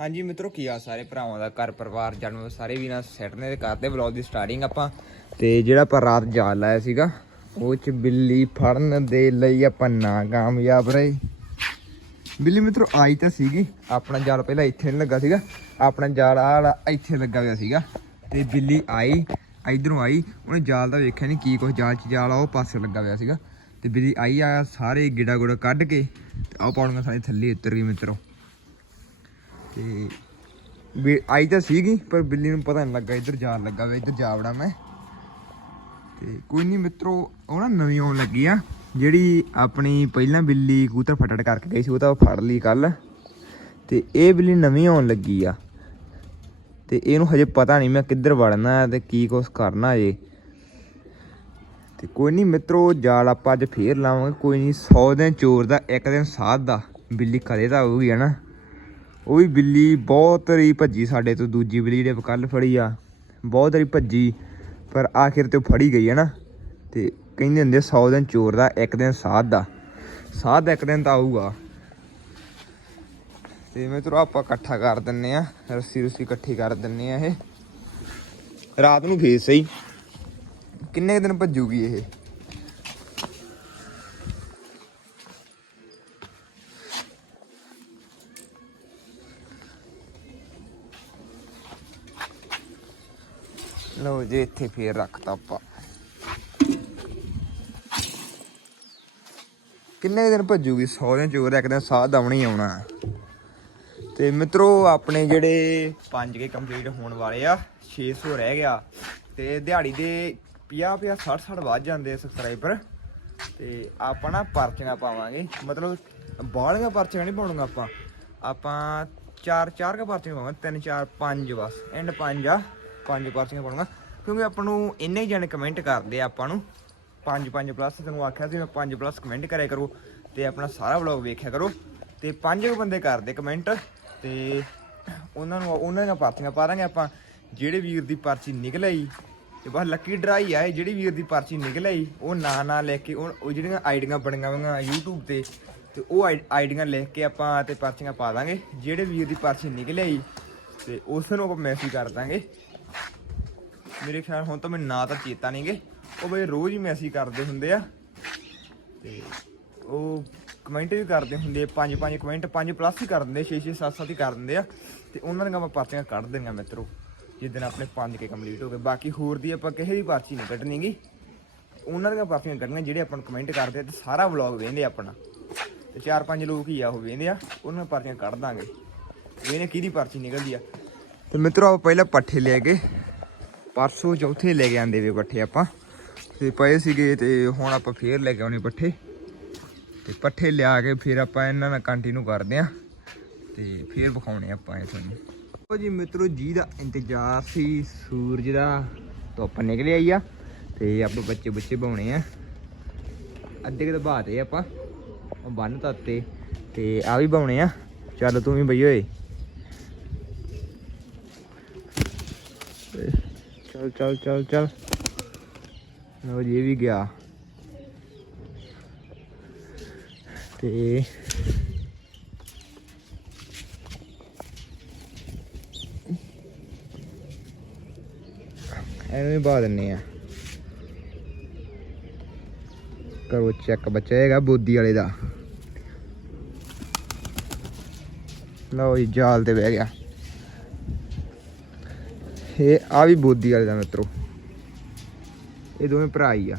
ਹਾਂਜੀ ਮਿੱਤਰੋ, ਕੀ ਆ ਸਾਰੇ ਭਰਾਵਾਂ ਦਾ? ਘਰ, ਪਰਿਵਾਰ ਜਨਮ ਸਾਰੇ ਵੀਰਾਂ ਸੈਟ ਨੇ ਤੇ ਕਰਦੇ ਵਲੌਗ ਦੀ ਸਟਾਰਟਿੰਗ ਆਪਾਂ। ਤੇ ਜਿਹੜਾ ਆਪਾਂ ਰਾਤ ਜਾਲ ਲਾਇਆ ਸੀਗਾ, ਉਹ ਚ ਬਿੱਲੀ ਫੜਨ ਦੇ ਲਈ ਆਪਾਂ ਨਾ ਕਾਮਯਾਬ ਰਹੇ। ਬਿੱਲੀ ਮਿੱਤਰੋ, ਆਈ ਤਾਂ ਸੀਗੀ। ਆਪਣਾ ਜਾਲ ਪਹਿਲਾਂ ਇੱਥੇ ਨਹੀਂ ਲੱਗਾ ਸੀਗਾ। ਆਪਣਾ ਜਾਲ ਆਹ ਵਾਲਾ ਇੱਥੇ ਲੱਗਾ ਹੋਇਆ ਸੀਗਾ। ਤੇ ਬਿੱਲੀ ਆਈ, ਇਧਰੋਂ ਆਈ। ਉਹਨੇ ਜਾਲ ਦਾ ਵੇਖਿਆ ਨਹੀਂ ਕੀ ਕੁਝ ਜਾਲ ਚ ਜਾਲ ਆ, ਉਹ ਪਾਸੇ ਲੱਗਾ ਹੋਇਆ ਸੀਗਾ। ਤੇ ਬਿੱਲੀ ਆਈ ਆ, ਸਾਰੇ ਗਿੜਾ ਗੁੜਾ ਕੱਢ ਕੇ, ਤੇ ਆਹ ਪੌੜੀਆਂ ਸਾਰੇ ਥੱਲੇ ਉਤਰ ਗਈ ਮਿੱਤਰੋ। ਤੇ ਵੀ ਆਈ ਤਾਂ ਸੀਗੀ, ਪਰ ਬਿੱਲੀ ਨੂੰ ਪਤਾ ਨਹੀਂ ਲੱਗਾ, ਇੱਧਰ ਜਾਣ ਲੱਗਾ ਵੇ, ਇੱਧਰ ਜਾ ਵੜਾ ਮੈਂ। ਤੇ ਕੋਈ ਨਹੀਂ ਮਿੱਤਰੋ, ਉਹ ਨਾ ਨਵੀਂ ਆਉਣ ਲੱਗੀ ਆ, ਜਿਹੜੀ ਆਪਣੀ ਪਹਿਲਾਂ ਬਿੱਲੀ ਕੂਤਰ ਫਟੜ ਕਰਕੇ ਗਈ ਸੀ, ਉਹ ਤਾਂ ਫੜ ਲਈ ਕੱਲ ਤੇ ਇਹ ਬਿੱਲੀ ਨਵੀਂ ਆਉਣ ਲੱਗੀ ਆ। ਤੇ ਇਹਨੂੰ ਹਜੇ ਪਤਾ ਨਹੀਂ ਮੈਂ ਕਿੱਧਰ ਵੜਨਾ ਤੇ ਕੀ ਕੁਛ ਕਰਨਾ ਜੇ। ਤੇ ਕੋਈ ਨਹੀਂ ਮਿੱਤਰੋ, ਜਾਲ ਆਪਾਂ ਅੱਜ ਫੇਰ ਲਾਵਾਂਗੇ। ਕੋਈ ਨਹੀਂ 100 ਦਿਨ ਚੋਰ ਦਾ, ਇੱਕ ਦਿਨ ਸਾਧ ਦਾ, ਬਿੱਲੀ ਕਦੇ ਤਾਂ ਹੋਊਗੀ ਹਨਾ ਉਹ ਵੀ ਬਿੱਲੀ ਬਹੁਤ ਰੀ ਭੱਜੀ ਸਾਡੇ ਤੋਂ, ਦੂਜੀ ਬਿੱਲੀ ਜਿਹੜੇ ਕੱਲ ਫੜੀ ਆ, ਬਹੁਤ ਰੀ ਭੱਜੀ, ਪਰ ਆਖਿਰ ਤੇ ਉਹ ਫੜੀ ਗਈ ਹੈ ਨਾ। ਤੇ ਕਹਿੰਦੇ ਹੁੰਦੇ 100 ਦਿਨ ਚੋਰ ਦਾ, ਇੱਕ ਦਿਨ ਸਾਧ ਦਾ। ਸਾਧ ਇੱਕ ਦਿਨ ਤਾਂ ਆਊਗਾ। ਤੇ ਮੈਂ ਤੇਰਾ ਆਪਾਂ ਇਕੱਠਾ ਕਰ ਦਿੰਨੇ ਆ, ਰੱਸੀ ਰੁੱਸੀ ਇਕੱਠੀ ਕਰ ਦਿੰਨੇ ਆ ਇਹ। ਰਾਤ ਨੂੰ ਫੇਸ ਸਹੀ। ਕਿੰਨੇ ਕੁ ਦਿਨ ਭੱਜੂਗੀ ਇਹ? ਲਓ ਜੇ, ਇੱਥੇ ਫੇਰ ਰੱਖਤਾ ਆਪਾਂ। ਕਿੰਨੇ ਕੁ ਦਿਨ ਭੱਜੂਗੀ? 100 ਦਿਨ ਚੋਰ ਇੱਕ ਦਿਨ ਸਾਹ ਦਵਣਾ ਆਉਣਾ। ਤੇ ਮਿੱਤਰੋ, ਆਪਣੇ ਜਿਹੜੇ 5 ਕੇ ਕੰਪਲੀਟ ਹੋਣ ਵਾਲੇ ਆ 600 ਰਹਿ ਗਿਆ। ਤੇ ਦਿਹਾੜੀ ਦੇ 50 50 60 60 ਵੱਧ ਜਾਂਦੇ ਸਬਸਕ੍ਰਾਈਬਰ ਤੇ ਆਪਾਂ ਨਾ ਪਰਚੀਆਂ ਪਾਵਾਂਗੇ। ਮਤਲਬ ਬਾਹਲੀਆਂ ਪਰਚੀਆਂ ਨਹੀਂ ਪਾਉਣੀਆਂ ਆਪਾਂ। ਆਪਾਂ ਚਾਰ ਚਾਰ ਕ ਪਰਚੀਆਂ ਪਾਵਾਂਗੇ। ਤਿੰਨ, ਚਾਰ, ਪੰਜ ਬਸ। ਐਂਡ ਪੰਜ ਆ। ਪੰਜ ਪਰਚੀਆਂ ਪਾਉਣੀਆਂ। ਕਿਉਂਕਿ ਆਪਾਂ ਨੂੰ ਇੰਨੇ ਹੀ ਜਣੇ ਕਮੈਂਟ ਕਰਦੇ ਆ ਆਪਾਂ ਨੂੰ। ਪੰਜ ਪੰਜ ਪਲੱਸ ਤੁਹਾਨੂੰ ਆਖਿਆ ਸੀ, ਮੈਂ ਪੰਜ ਪਲੱਸ ਕਮੈਂਟ ਕਰਿਆ ਕਰੋ ਤੇ ਆਪਣਾ ਸਾਰਾ ਵਲੌਗ ਵੇਖਿਆ ਕਰੋ। ਤੇ ਪੰਜ ਕੁ ਬੰਦੇ ਕਰਦੇ ਕਮੈਂਟ ਤੇ ਉਹਨਾਂ ਨੂੰ, ਉਹਨਾਂ ਦੀਆਂ ਪਰਚੀਆਂ ਪਾ ਦਾਂਗੇ ਆਪਾਂ। ਜਿਹੜੇ ਵੀਰ ਦੀ ਪਰਚੀ ਨਿਕਲ ਆਈ ਤੇ ਬਸ ਲੱਕੀ ਡਰਾਈ ਆ ਇਹ, ਜਿਹੜੀ ਵੀਰ ਦੀ ਪਰਚੀ ਨਿਕਲ ਆਈ, ਉਹ ਨਾਂ ਨਾਂ ਲੈ ਕੇ ਉਹ ਉਹ ਜਿਹੜੀਆਂ ਆਈਡੀਆਂ ਬਣੀਆਂ ਹੋਈਆਂ YouTube ਤੇ ਤੇ ਉਹ ਆਈ- ਆਈਡੀਆਂ ਲਿਖ ਕੇ ਆਪਾਂ ਤੇ ਪਰਚੀਆਂ ਪਾ ਦਾਂਗੇ। ਜਿਹੜੇ ਵੀਰ ਦੀ ਪਰਚੀ ਨਿਕਲ ਆਈ ਤੇ ਉਸ ਨੂੰ ਆਪਾਂ ਮੈਸੇਜ ਕਰ ਦਾਂਗੇ। ਮੇਰੇ ਖਿਆਲ ਹੁਣ ਤਾਂ ਮੈਨੂੰ ਨਾਂ ਤਾਂ ਚੇਤਾ ਨਹੀਂਗੇ। ਉਹ ਬਈ ਰੋਜ਼ ਹੀ ਮੈਸੇਜ ਕਰਦੇ ਹੁੰਦੇ ਆ। ਤੇ ਉਹ ਕਮੈਂਟ ਵੀ ਕਰਦੇ ਹੁੰਦੇ ਆ, ਪੰਜ ਪੰਜ ਕਮੈਂਟ ਪੰਜ ਪਲੱਸ ਹੀ ਕਰ ਦਿੰਦੇ 6 6 7 7 ਹੀ ਕਰ ਦਿੰਦੇ ਆ। ਤੇ ਉਹਨਾਂ ਦੀਆਂ ਆਪਾਂ ਪਰਚੀਆਂ ਕੱਢ ਦਿੰਗਾ ਮਿੱਤਰੋ ਜਿੱਦਣ ਆਪਣੇ ਪੰਜ ਕੇ ਕੰਪਲੀਟ ਹੋ ਗਏ। ਬਾਕੀ ਹੋਰ ਦੀ ਆਪਾਂ ਕਿਸੇ ਦੀ ਪਰਚੀ ਨਹੀਂ ਕੱਢਣੀਗੀ। ਉਹਨਾਂ ਦੀਆਂ ਪਰਚੀਆਂ ਕੱਢਣੀਆਂ ਜਿਹੜੇ ਆਪਾਂ ਨੂੰ ਕਮੈਂਟ ਕਰਦੇ ਆ ਤੇ ਸਾਰਾ ਵਲੌਗ ਵੇਖਦੇ ਆਪਣਾ। ਤੇ ਚਾਰ ਪੰਜ ਲੋਕ ਹੀ ਆ ਉਹ ਵੇਖਦੇ ਆ ਉਹਨਾਂ ਪਰਚੀਆਂ ਕੱਢ ਦਾਂਗੇ। ਵੇਖਨੇ ਕਿਹਦੀ ਪਰਚੀ ਨਿਕਲਦੀ ਆ। ਤੇ ਮਿੱਤਰੋ ਆਪਾਂ ਪਹਿਲਾਂ ਪੱਠੇ ਲੈ ਕੇ ਪਰਸੋਂ ਚੌਥੇ ਲੈ ਕੇ ਆਂਦੇ ਵੇ ਪੱਠੇ ਆਪਾਂ। ਤੇ ਪਏ ਸੀਗੇ ਤੇ ਹੁਣ ਆਪਾਂ ਫੇਰ ਲੈ ਕੇ ਆਉਣੇ ਪੱਠੇ। ਤੇ ਪੱਠੇ ਲਿਆ ਕੇ ਫਿਰ ਆਪਾਂ ਇਹਨਾਂ ਨਾਲ ਕੰਟੀਨਿਊ ਕਰਦੇ ਆਂ। ਤੇ ਫੇਰ ਵਿਖਾਉਣੇ ਆਪਾਂ ਇਹ ਤੁਹਾਨੂੰ। ਉਹ ਜੀ ਮਿੱਤਰੋ, ਜੀ ਦਾ ਇੰਤਜ਼ਾਰ ਸੀ ਸੂਰਜ ਦਾ। ਧੁੱਪ ਨਿਕਲ ਆਈ ਆ ਤੇ ਆਪਾਂ ਬੱਚੇ ਬੱਚੇ ਬਾਉਣੇ ਆ। ਅੱਧੇ ਕਿ ਤਾਂ ਬਾਤੇ ਆਪਾਂ। ਉਹ ਬੰਨ ਤਾਤੇ ਤੇ ਆ ਵੀ ਬਾਉਣੇ ਆ। ਚੱਲ ਤੂੰ ਵੀ ਬਈ ਓਏ। ਚੱਲ ਚੱਲ ਚੱਲ ਚੱਲ। ਲਓ ਜੀ ਵੀ ਗਿਆ। ਤੇ ਐਵੇਂ ਵੀ ਪਾ ਦਿੰਨੇ ਆ। ਕਰੋ ਚੈੱਕ ਬੱਚਾ ਹੈਗਾ ਬੋਦੀ ਵਾਲੇ ਦਾ। ਲਓ ਜੀ, ਜਾਲ ਤੇ ਬਹਿ ਗਿਆ। ਇਹ ਆ ਵੀ ਬੋਦੀ ਵਾਲੇ ਦਾ ਮਿੱਤਰੋ। ਇਹ ਦੋਵੇਂ ਭਰਾ ਹੀ ਆ।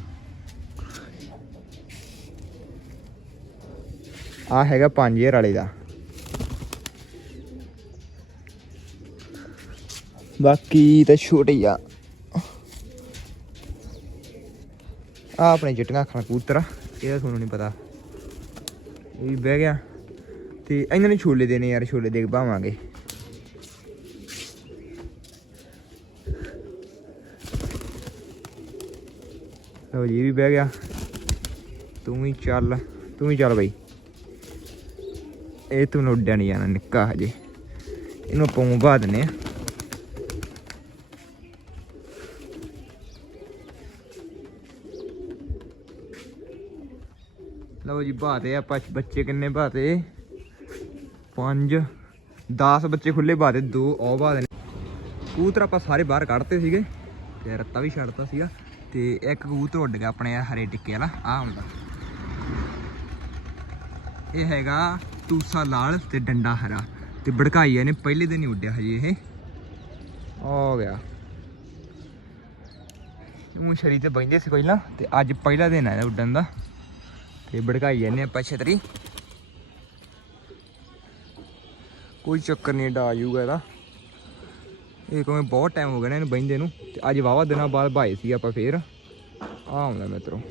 ਆ ਹੈਗਾ 5000 ਵਾਲੇ ਦਾ। ਬਾਕੀ ਤਾਂ ਛੋਟੇ ਹੀ ਆ। ਆ ਆਪਣੇ ਚਿੱਟੀਆਂ ਅੱਖਾਂ ਕਬੂਤਰ ਆ, ਇਹਦਾ ਤੁਹਾਨੂੰ ਨਹੀਂ ਪਤਾ। ਇਹ ਬਹਿ ਗਿਆ। ਤੇ ਇਹਨਾਂ ਨੇ ਛੋਲੇ ਦੇਣੇ ਯਾਰ, ਛੋਲੇ ਦੇਖ ਪਾਵਾਂਗੇ ਲਓ ਜੀ ਵੀ ਬਹਿ ਗਿਆ। ਤੂੰ ਵੀ ਚੱਲ, ਤੂੰ ਵੀ ਚੱਲ ਬਈ। ਇਹ ਤੂੰ ਉੱਡਿਆ ਨਹੀਂ ਜਾਣਾ ਨਿੱਕਾ ਹਜੇ। ਇਹਨੂੰ ਆਪਾਂ ਬਾ ਦਿੰਨੇ ਆ। ਲਓ ਜੀ ਬਾਤੇ ਆਪਾਂ। ਬੱਚੇ ਕਿੰਨੇ ਬਾਤੇ ਪੰਜ 10 ਬੱਚੇ ਖੁੱਲੇ ਬਾਦੇ ਦੋ, ਉਹ ਬਾਦੇ ਨੇ ਕਬੂਤਰ ਆਪਾਂ ਸਾਰੇ ਬਾਹਰ ਕੱਢਤੇ ਸੀਗੇ। ਤੇ ਰੱਤਾ ਵੀ ਛੱਡਤਾ ਸੀਗਾ। ਤੇ ਇੱਕ ਕਬੂਤਰ ਉੱਡ ਗਿਆ ਆਪਣੇ ਹਰੇ ਟਿੱਕੇ ਵਾਲਾ ਆ ਹੁੰਦਾ। ਇਹ ਹੈਗਾ ਤੂਸਾ ਲਾਲ ਤੇ ਡੰਡਾ ਹਰਾ ਤੇ ਭੜਕਾਈ ਨੇ ਪਹਿਲੇ ਦਿਨ ਹੀ ਉੱਡਿਆ ਹਜੇ ਇਹ। ਹੋ ਗਿਆ। ਉਹ ਸ਼ਰੀ ਤੇ ਬੈਂਦੇ ਸੀ ਪਹਿਲਾਂ ਤੇ ਅੱਜ ਪਹਿਲਾ ਦਿਨ ਆ ਉੱਡਣ ਦਾ। ਤੇ ਭੜਕਾਈ ਜਾਂਦੇ ਆਪਾਂ ਛਤਰੀ। ਕੋਈ ਚੱਕਰ ਨਹੀਂ ਡਾ ਜੂਗਾ ਇਹਦਾ। ਇਹ ਕੋਈ ਬਹੁਤ ਟਾਈਮ ਹੋ ਗਿਆ ਨਾ ਇਹਨੂੰ ਬੈਂਦੇ ਨੂੰ। ਤੇ ਅੱਜ ਵਾਵਾ ਦਿਨਾਂ ਬਾਅਦ ਭਾਏ ਸੀ ਆਪਾਂ ਫੇਰ। ਆ ਆਉਂਦਾ ਮਿੱਤਰੋ।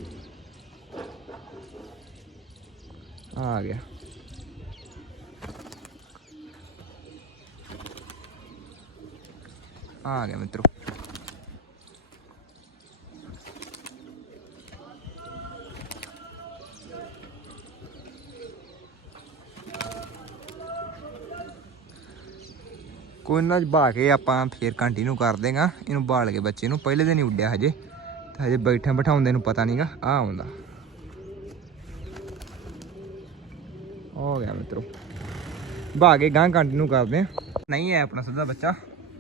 ਆ ਗਿਆ। ਆ ਗਿਆ ਮਿੱਤਰੋ। ਕੋਈ ਨਾ ਬਾ ਕੇ ਆਪਾਂ ਫੇਰ ਕੰਟੀਨਿਊ ਕਰ ਦੇਗਾ। ਇਹਨੂੰ ਬਾਲ ਕੇ ਬੱਚੇ ਨੂੰ ਪਹਿਲੇ ਦਿਨ ਹੀ ਉੱਡਿਆ ਹਜੇ। ਤੇ ਹਜੇ ਬੈਠਾ ਬਿਠਾਉਂਦੇ ਨੂੰ ਪਤਾ ਨਹੀਂਗਾ ਆ ਆਉਂਦਾ। ਹੋ ਗਿਆ ਮਿੱਤਰੋ। ਬਾ ਕੇ ਗਾਂ ਕੰਟੀਨਿਊ ਕਰਦੇ ਆ ਨਹੀਂ ਹੈ ਆਪਣਾ ਸਿੱਧਾ ਬੱਚਾ।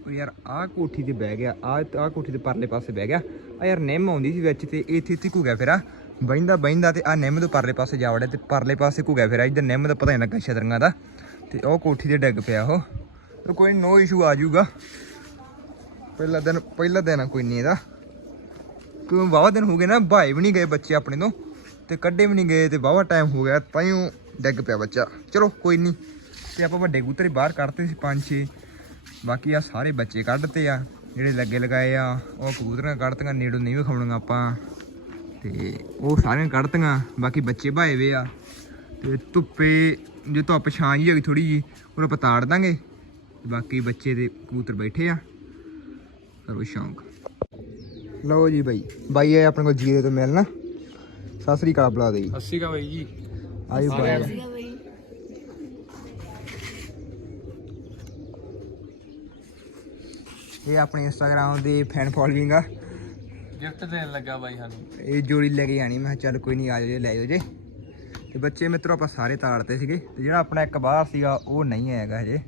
ਉਹ ਯਾਰ ਆਹ ਕੋਠੀ ਤੇ ਬਹਿ ਗਿਆ। ਆ ਆਹ ਕੋਠੀ ਦੇ ਪਰਲੇ ਪਾਸੇ ਬਹਿ ਗਿਆ। ਆ ਯਾਰ ਨਿੰਮ ਆਉਂਦੀ ਸੀ ਵਿੱਚ ਤੇ ਇੱਥੇ ਇੱਥੇ ਘੁ ਗਿਆ ਫਿਰ। ਆ ਬੈਂਦਾ ਬੈਂਦਾ ਤੇ ਆ ਨਿੰਮ ਤੋਂ ਪਰਲੇ ਪਾਸੇ ਜਾ ਵੜਿਆ ਤੇ ਪਰਲੇ ਪਾਸੇ ਘੁ ਗਿਆ ਫਿਰ। ਇੱਧਰ ਨਿੰਮ ਦਾ ਪਤਾ ਨਹੀਂ ਲੱਗਾ ਛਤਰੀਆਂ ਦਾ। ਤੇ ਉਹ ਕੋਠੀ ਤੇ ਡਿੱਗ ਪਿਆ ਉਹ। ਤੇ ਕੋਈ ਨੋ ਇਸ਼ੂ ਆ ਜਾਊਗਾ। ਪਹਿਲਾ ਦਿਨ ਪਹਿਲਾ ਦਿਨ ਆ ਕੋਈ ਨਹੀਂ ਇਹਦਾ। ਕਿਉਂ ਵਾਵਾ ਦਿਨ ਹੋ ਗਏ ਨਾ, ਭਾਈ ਵੀ ਨਹੀਂ ਗਏ ਬੱਚੇ ਆਪਣੇ ਤੋਂ, ਤੇ ਕੱਢੇ ਵੀ ਨਹੀਂ ਗਏ, ਤੇ ਵਾਵਾ ਟਾਈਮ ਹੋ ਗਿਆ ਤਾਈਓ ਡਿੱਗ ਪਿਆ ਬੱਚਾ। ਚਲੋ ਕੋਈ ਨਹੀਂ, ਤੇ ਆਪਾਂ ਵੱਡੇ ਕਬੂਤਰ ਬਾਹਰ ਕੱਢਤੇ ਸੀ ਪੰਜ, ਛੇ। ਬਾਕੀ ਆ ਸਾਰੇ ਬੱਚੇ ਕੱਢਤੇ ਆ, ਜਿਹੜੇ ਲੱਗੇ ਲਗਾਏ ਆ, ਉਹ ਕਬੂਤਰਾਂ ਕੱਢਤੀਆਂ, ਨੇੜੋਂ ਨਹੀਂ ਵਿਖਾਉਣੀਆਂ ਆਪਾਂ। ਤੇ ਉਹ ਸਾਰੀਆਂ ਕੱਢਤੀਆਂ, ਬਾਕੀ ਬੱਚੇ ਭਾਏ ਵੇ ਆ। ਤੇ ਧੁੱਪੇ, ਜੇ ਧੁੱਪ ਛਾਂ ਜੀ ਹੈਗੀ ਥੋੜੀ ਜੀ ਉਹ ਆਪਾਂ ਤਾੜ ਦਾਂਗੇ। ਬਾਕੀ ਬੱਚੇ ਦੇ ਕਬੂਤਰ ਬੈਠੇ ਆ। ਕਰੋ ਸ਼ੌਂਕ। ਲਓ ਜੀ ਬਾਈ। ਬਾਈ ਇਹ ਆਪਣੇ ਕੋਲ ਜੀਰੇ ਤੋਂ ਮਿਲਣਾ। ਸਤਿ ਸ੍ਰੀ ਅਕਾਲ ਬੁਲਾ ਦੇ ਜੀ। ਅੱਸੀ ਕਾ ਬਾਈ ਜੀ। ਆਇਓ ਬਾਈ। ਇਹ ਆਪਣੇ ਇੰਸਟਾਗ੍ਰam ਦੇ ਫੈਨ ਫੋਲੋਇੰਗ ਆ। ਗਿਫਟ ਦੇਣ ਲੱਗਾ ਬਾਈ ਸਾਨੂੰ। ਇਹ ਜੋੜੀ ਲੈ ਕੇ ਜਾਣੀ ਮੈਂ ਕਿਹਾ ਚੱਲ ਕੋਈ ਨਹੀਂ ਆ ਜਾਓ ਲੈ ਜਾਓ ਜੇ। ਤੇ ਬੱਚੇ ਮਿੱਤਰੋ ਆਪਾਂ ਸਾਰੇ ਤਾੜਤੇ ਸੀਗੇ। ਤੇ ਜਿਹੜਾ ਆਪਣਾ ਇੱਕ ਬਾਹਰ ਸੀਗਾ ਉਹ ਨਹੀਂ ਆਏਗਾ ਹਜੇ।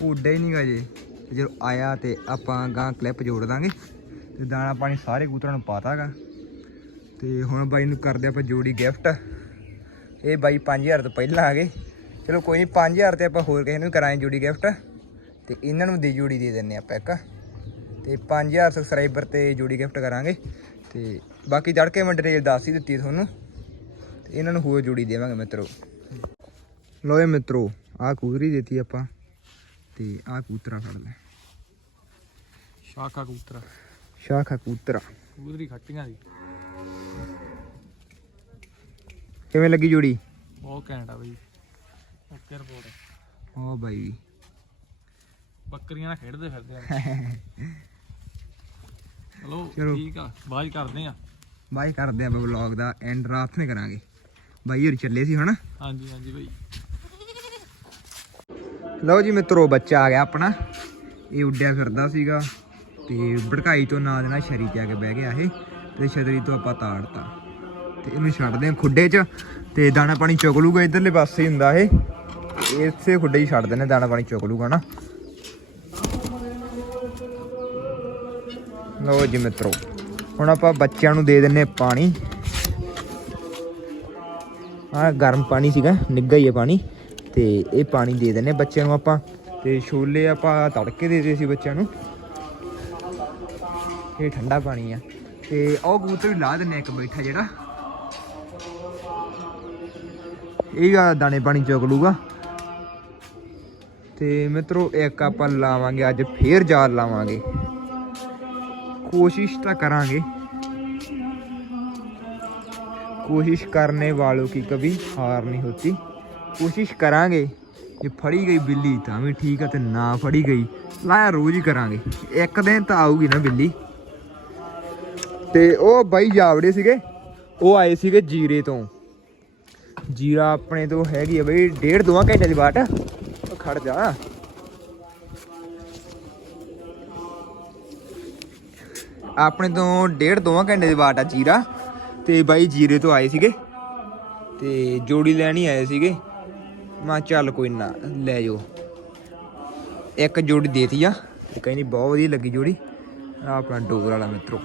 ਉਹ ਉੱਡਿਆ ਹੀ ਨਹੀਂਗਾ ਜੇ। ਤੇ ਜਦੋਂ ਆਇਆ ਤੇ ਆਪਾਂ ਗਾਂ ਕਲਿੱਪ ਜੋੜ ਦਾਂਗੇ। ਤੇ ਦਾਣਾ ਪਾਣੀ ਸਾਰੇ ਕੂਤਰਾਂ ਨੂੰ ਪਾਤਾਗਾ ਤੇ ਹੁਣ ਬਾਈ ਨੂੰ ਕਰਦੇ ਆਪਾਂ ਜੋੜੀ ਗਿਫਟ ਇਹ ਬਾਈ 5000 ਤੋਂ ਪਹਿਲਾਂ ਆ ਗਏ। ਚਲੋ ਕੋਈ ਨਹੀਂ 5000 ਤੇ ਆਪਾਂ ਹੋਰ ਕਿਸੇ ਨੂੰ ਵੀ ਕਰਾਂਗੇ ਜੋੜੀ ਗਿਫਟ ਤੇ ਇਹਨਾਂ ਨੂੰ ਦੇ ਜੋੜੀ ਦੇ ਦਿੰਨੇ ਆਪਾਂ ਇੱਕ। ਤੇ 5000 ਸਬਸਕ੍ਰਾਈਬਰ ਤੇ ਜੋੜੀ ਗਿਫਟ ਕਰਾਂਗੇ। ਤੇ ਬਾਕੀ ਚੜ ਕੇ ਮੈਂ ਡਿਟੇਲ ਦੱਸ ਹੀ ਦਿੱਤੀ ਤੁਹਾਨੂੰ। ਤੇ ਇਹਨਾਂ ਨੂੰ ਹੋਰ ਜੋੜੀ ਦੇਵਾਂਗੇ ਮਿੱਤਰੋ। ਲੋਏ ਮਿੱਤਰੋ, ਆਹ ਕੂਦਰੀ ਦਿੱਤੀ ਆਪਾਂ। ਤੇ ਆਹ ਕੂਤਰਾ ਫੜ ਲੈ ਸ਼ਾਖਾ ਕਬੂਤਰ। ਸ਼ਾਖਾ ਕੂਤਰਾ ਕਬੂਤਰੀ ਖੱਟੀਆਂ ਦੀ ਕਿਵੇਂ ਲੱਗੀ ਜੋੜੀ? ਬਹੁਤ ਘੈਂਟ ਆ ਬਾਈ। ਓਕੇ ਰਿਪੋਰਟ ਓ ਬਾਈ। ਬੱਕਰੀਆਂ ਨਾਲ ਖੇਡਦੇ ਫਿਰਦੇ ਆ। ਚਲੋ। ਠੀਕ ਆ। ਬਾਅਦ ਕਰਦੇ ਆ। ਬਾਈ ਕਰਦੇ ਆਪਾਂ ਵਲੌਗ ਦਾ। ਐਂਡ ਰਾਤ ਨੇ ਕਰਾਂਗੇ। ਬਾਈ ਹੋਰ ਚੱਲੇ ਸੀ ਹੁਣ ਹਾਂਜੀ ਹਾਂਜੀ ਬਾਈ। ਲਓ ਜੀ ਮਿੱਤਰੋ, ਬੱਚਾ ਆ ਗਿਆ ਆਪਣਾ। ਇਹ ਉੱਡਿਆ ਫਿਰਦਾ ਸੀਗਾ ਤੇ ਭੜਕਾਈ ਤੋਂ ਨਾ ਦੇਣਾ ਸ਼ਰੀ ਤੇ ਆ ਕੇ ਬਹਿ ਗਿਆ ਇਹ ਤੇ ਛਤਰੀ ਤੋਂ ਆਪਾਂ ਤਾੜਤਾ। ਤੇ ਇਹਨੂੰ ਛੱਡਦੇ ਆ ਖੁੱਡੇ 'ਚ ਤੇ ਦਾਣਾ ਪਾਣੀ ਚੁਗ ਲੂਗਾ ਇਧਰਲੇ ਪਾਸੇ ਹੀ ਹੁੰਦਾ ਇਹ। ਇਸੇ ਖੁੱਡੇ 'ਹੀ ਛੱਡ ਦਿੰਦੇ ਦਾਣਾ ਪਾਣੀ ਚੁਗ ਲੂਗਾ ਨਾ। ਲਓ ਜੀ ਮਿੱਤਰੋ, ਹੁਣ ਆਪਾਂ ਬੱਚਿਆਂ ਨੂੰ ਦੇ ਦਿੰਨੇ ਪਾਣੀ। ਆ ਗਰਮ ਪਾਣੀ ਸੀਗਾ, ਨਿੱਘਾ ਹੀ ਹੈ ਪਾਣੀ। ਤੇ ਇਹ ਪਾਣੀ ਦੇ ਦਿੰਨੇ ਬੱਚਿਆਂ ਨੂੰ ਆਪਾਂ ਤੇ ਛੋਲੇ ਆਪਾਂ ਤੜਕੇ ਦੇ ਦੇ ਸੀ ਬੱਚਿਆਂ ਨੂੰ ਇਹ ਠੰਡਾ ਪਾਣੀ ਆ ਤੇ ਉਹ ਕਬੂਤਰ ਵੀ ਲਾ ਦਿੰਨੇ ਇੱਕ ਬੈਠਾ ਜਿਹੜਾ ਇਹ ਆ ਦਾਣੇ ਪਾਣੀ ਚੁਗ ਲੂਗਾ ਤੇ ਮਿੱਤਰੋ ਇੱਕ ਆਪਾਂ ਲਾਵਾਂਗੇ ਅੱਜ ਫੇਰ ਜਾਲ ਲਾਵਾਂਗੇ ਕੋਸ਼ਿਸ਼ ਤਾਂ ਕਰਾਂਗੇ कोशिश करने वालों की कभी हार नहीं होती ਕੋਸ਼ਿਸ਼ ਕਰਾਂਗੇ ਜੇ ਫੜੀ ਗਈ ਬਿੱਲੀ ਤਾਂ ਵੀ ਠੀਕ ਆ ਤੇ ਨਾ ਫੜੀ ਗਈ, ਲਾਇਆ ਰੋਜ਼ ਹੀ ਕਰਾਂਗੇ। ਇੱਕ ਦਿਨ ਤਾਂ ਆਊਗੀ ਨਾ ਬਿੱਲੀ। ਤੇ ਉਹ ਬਾਈ ਜਾਵੜੇ ਸੀਗੇ, ਉਹ ਆਏ ਸੀਗੇ ਜੀਰੇ ਤੋਂ। ਜੀਰਾ ਆਪਣੇ ਤੋਂ ਹੈਗੀ ਆ ਬਈ ਡੇਢ ਦੋਵਾਂ ਘੰਟੇ ਦੀ ਬਾਟ ਉਹ ਖੜ ਜਾ। ਆਪਣੇ ਤੋਂ ਡੇਢ ਦੋਵਾਂ ਘੰਟੇ ਦੀ ਬਾਟ ਆ ਜੀਰਾ। ਤੇ ਬਾਈ ਜੀਰੇ ਤੋਂ ਆਏ ਸੀਗੇ। ਤੇ ਜੋੜੀ ਲੈਣੀ ਆਏ ਸੀਗੇ। ਮੈਂ ਕਿਹਾ ਚੱਲ ਕੋਈ ਨਾ, ਲੈ ਜਾਓ। ਇੱਕ ਜੋੜੀ ਦੇਤੀ ਆ। ਤੇ ਕਹਿੰਦੀ ਬਹੁਤ ਵਧੀਆ ਲੱਗੀ ਜੋੜੀ। ਆ ਆਪਣਾ ਡੋਗਰ ਵਾਲਾ ਮਿੱਤਰੋ।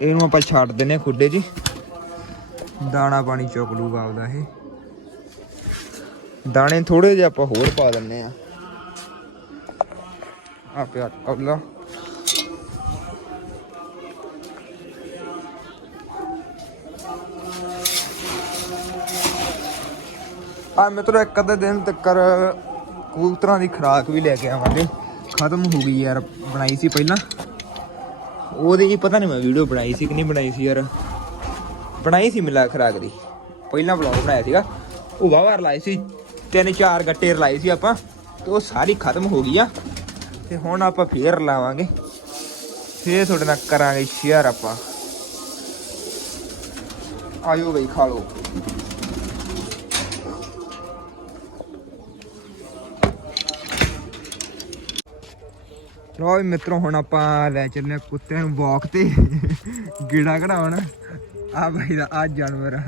ਇਹਨੂੰ ਆਪਾਂ ਛੱਡ ਦਿੰਨੇ ਆ ਖੁੱਡੇ 'ਚ ਦਾਣਾ ਪਾਣੀ ਚੁੱਕ ਲੂਗਾ ਆਪਦਾ ਇਹ। ਦਾਣੇ ਥੋੜੇ ਜਿਹਾ ਆਪਾਂ ਹੋਰ ਪਾ ਦਿੰਨੇ ਆ ਆਪੇ ਪਿਆ ਅਗਲਾ ਆ ਮਿੱਤਰੋ, ਇੱਕ ਅੱਧੇ ਦਿਨ ਤੱਕ ਕਬੂਤਰਾਂ ਦੀ ਖੁਰਾਕ ਵੀ ਲੈ ਕੇ ਆਵਾਂਗੇ। ਖਤਮ ਹੋ ਗਈ ਯਾਰ, ਬਣਾਈ ਸੀ ਪਹਿਲਾਂ। ਉਹਦੀ ਪਤਾ ਨਹੀਂ ਮੈਂ ਵੀਡੀਓ ਬਣਾਈ ਸੀ ਕਿ ਨਹੀਂ ਬਣਾਈ ਸੀ ਯਾਰ। ਬਣਾਈ ਸੀ ਮਿਲਾ ਖੁਰਾਕ ਦੀ। ਪਹਿਲਾਂ ਵਲੌਗ ਬਣਾਇਆ ਸੀਗਾ। ਉਹ ਵਾਰ ਲਾਈ ਸੀ। ਤਿੰਨ ਚਾਰ ਗੱਟੇ ਲਾਈ ਸੀ ਆਪਾਂ, ਤੇ ਉਹ ਸਾਰੀ ਖਤਮ ਹੋ ਗਈ ਆ। ਤੇ ਹੁਣ ਆਪਾਂ ਫੇਰ ਲਾਵਾਂਗੇ। ਫੇਰ ਤੁਹਾਡੇ ਨਾਲ ਕਰਾਂਗੇ ਸ਼ੇਅਰ ਆਪਾਂ। ਆਇਓ ਬਈ, ਖਾ ਲਓ। ਲੋ ਵੀ ਮਿੱਤਰੋ ਹੁਣ ਆਪਾਂ ਲੈ ਚੱਲੇ ਹਾਂ ਕੁੱਤਿਆਂ ਨੂੰ ਵਾਕ ਤੇ। ਗੀੜਾ ਕਢਾਉਣ। ਆ ਭਾਈ ਦਾ ਆ ਜਾਨਵਰ ਆ।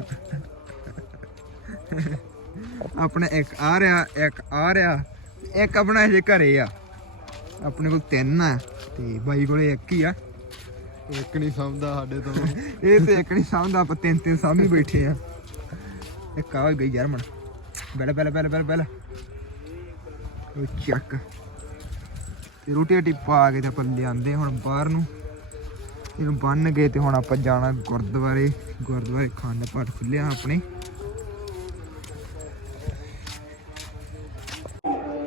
ਆਪਣੇ ਇੱਕ ਆ ਰਿਹਾ ਇੱਕ ਆ ਰਿਹਾ ਇੱਕ ਆਪਣਾ ਹਜੇ ਘਰੇ ਆ। ਆਪਣੇ ਕੋਲ ਤਿੰਨ ਆ ਤੇ ਬਾਈ ਕੋਲੇ ਇੱਕ ਹੀ ਆ। ਇੱਕ ਨਹੀਂ ਸਮਝਦਾ ਸਾਡੇ ਤੋਂ। ਇਹ ਤੇ ਇੱਕ ਨਹੀਂ ਸਾਹਮਣਾ ਆਪਾਂ ਤਿੰਨ ਤਿੰਨ ਸਾਹਮਣੇ ਬੈਠੇ ਆ। ਇੱਕ ਆ ਗਈ ਜਰਮਨ ਬੈਲ ਬੈਲ ਬੈਲ ਬੈਲ ਬੈਲ ਉਹ ਚੱਕ। ਤੇ ਰੋਟੀ ਰੋਟੀ ਪਾ ਕੇ ਤੇ ਆਪਾਂ ਲਿਆਂਦੇ ਹੁਣ ਬਾਹਰ ਨੂੰ। ਇਹਨੂੰ ਬੰਨ ਗਏ ਤੇ ਹੁਣ ਆਪਾਂ ਜਾਣਾ ਗੁਰਦੁਆਰੇ। ਗੁਰਦੁਆਰੇ ਖੰਡ ਪਾਠ ਖੁੱਲਿਆ ਆਪਣੇ।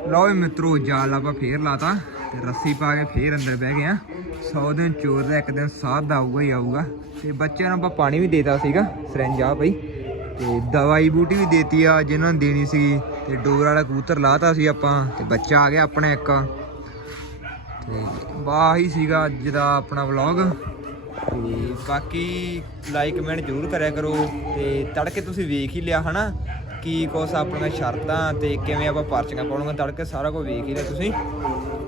ਲਓ ਵੀ ਮਿੱਤਰੋ, ਜਾਲ ਆਪਾਂ ਫੇਰ ਲਾਤਾ ਤੇ ਰੱਸੀ ਪਾ ਕੇ ਫੇਰ ਅੰਦਰ ਬਹਿ ਗਏ ਆ 100 ਦਿਨ ਚੋਰ ਦਾ, ਇੱਕ ਦਿਨ ਸਾਧ ਦਾ ਆਊਗਾ ਹੀ ਆਊਗਾ। ਤੇ ਬੱਚਿਆਂ ਨੂੰ ਆਪਾਂ ਪਾਣੀ ਵੀ ਦੇਤਾ ਸੀਗਾ, ਸਰੰਜ ਆ ਪਈ। ਤੇ ਦਵਾਈ ਬੂਟੀ ਵੀ ਦੇਤੀ ਆ, ਜਿਹਨਾਂ ਨੂੰ ਦੇਣੀ ਸੀ ਤੇ ਡੋਰ ਵਾਲਾ ਕਬੂਤਰ ਲਾਤਾ ਸੀ ਆਪਾਂ। ਤੇ ਬੱਚਾ ਆ ਗਿਆ ਆਪਣਾ ਇੱਕ। ਤੇ ਵਾਹ ਹੀ ਸੀਗਾ ਅੱਜ ਦਾ ਆਪਣਾ ਵਲੌਗ ਤੇ ਬਾਕੀ ਲਾਈਕ ਕਮੈਂਟ ਜ਼ਰੂਰ ਕਰਿਆ ਕਰੋ ਤੇ ਤੜਕੇ ਤੁਸੀਂ ਵੇਖ ਹੀ ਲਿਆ ਹਨਾ ਕੀ ਕੁਛ ਆਪਣੀਆਂ ਸ਼ਰਤਾਂ ਤੇ ਕਿਵੇਂ ਆਪਾਂ ਪਰਚੀਆਂ ਪਾਉਣੀਆਂ ਤੜਕੇ ਸਾਰਾ ਕੁਝ ਵੇਖ ਹੀ ਲਿਆ ਤੁਸੀਂ।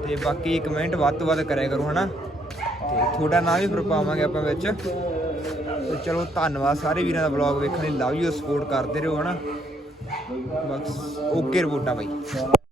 ਤੇ ਬਾਕੀ ਕਮੈਂਟ ਵੱਧ ਤੋਂ ਵੱਧ ਕਰਿਆ ਕਰੋ ਹਨਾ। ਤੇ ਤੁਹਾਡਾ ਨਾਮ ਵੀ ਫਿਰ ਪਾਵਾਂਗੇ ਆਪਾਂ ਵਿੱਚ। ਤੇ ਚਲੋ ਧੰਨਵਾਦ ਸਾਰੇ ਵੀਰਾਂ ਦਾ ਵਲੌਗ ਵੇਖਣ ਲਈ। ਲਵ ਯੂ ਸਪੋਰਟ ਕਰਦੇ ਰਹੋ ਹਨਾ। ਬਸ ਓਕੇ ਰਿਪੋਰਟਾਂ ਬਾਈ।